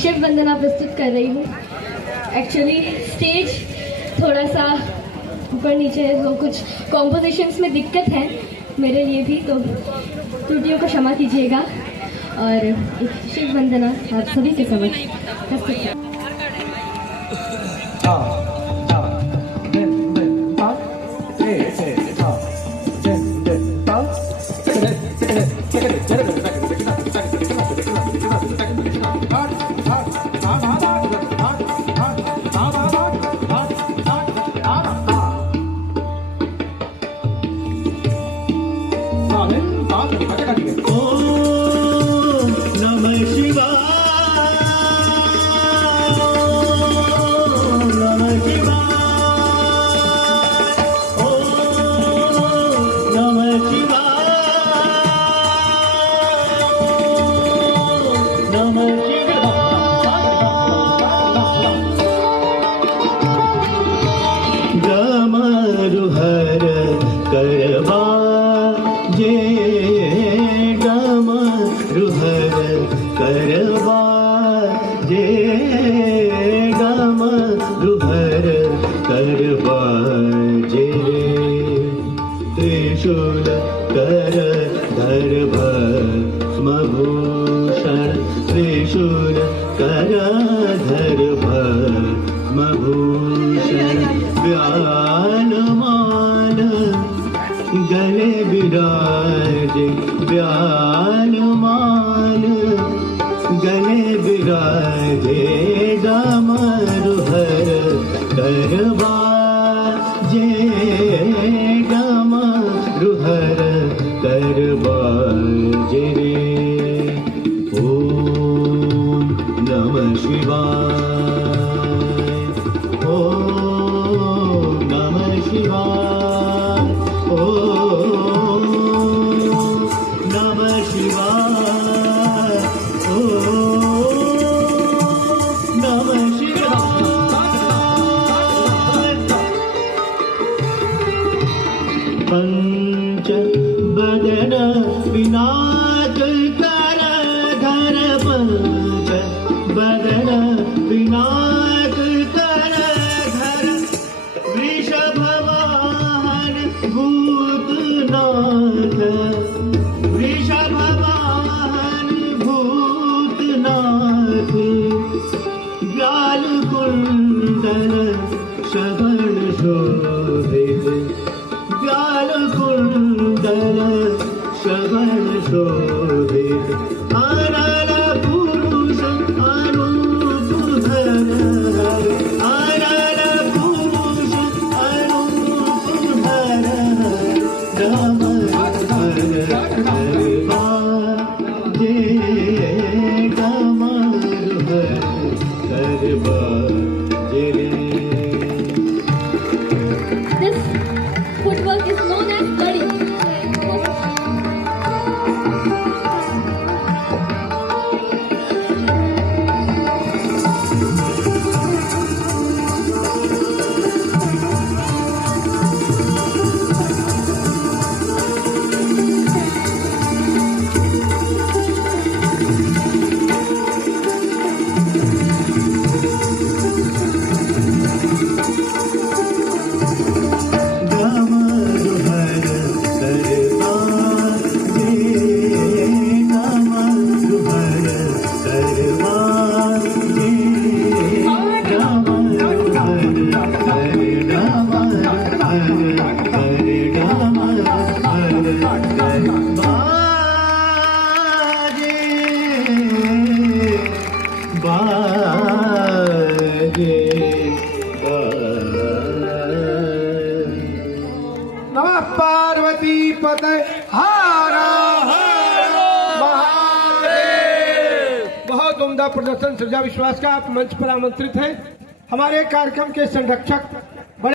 शिव वंदना प्रस्तुत कर रही हूँ। एक्चुअली स्टेज थोड़ा सा ऊपर नीचे है, तो कुछ कॉम्पोजिशंस में दिक्कत है मेरे लिए भी, तो त्रुटियों को क्षमा कीजिएगा। और एक शिव वंदना आप सभी के समक्ष प्रस्तुत है। त्रिशूल कर धर भस्मभूषण, त्रिशूल कर धर भस्मभूषण, व्यालमाल गले विराजे, व्यालमाल गले विराजे, डमरुहर करबाजे, डमरुहर करबाजे रे। ओम नमः शिवाय, ओम नमः शिवाय, ओम नमः शिवाय, ओम नमः शिवाय। पंच बदन विनाश कर धर, पंच बदन विनाश कर धर, वृषभ वाहन भूतनाथ, वृषभ वाहन भूतनाथ, व्याल कुंडल शबल शोभित, व्याल कुंडल शबल शोभित, अनल पुरुष अनूप धर, अनल पुरुष अनूप धर, डमरुहर करबाजे, डमरुहर करबाजे रे। This footwork is known as Gadi. नमः पार्वती पते हर हर महादेव। बहुत उम्दा प्रदर्शन सृजा विश्वास का। आप मंच पर आमंत्रित हैं। हमारे कार्यक्रम के संरक्षक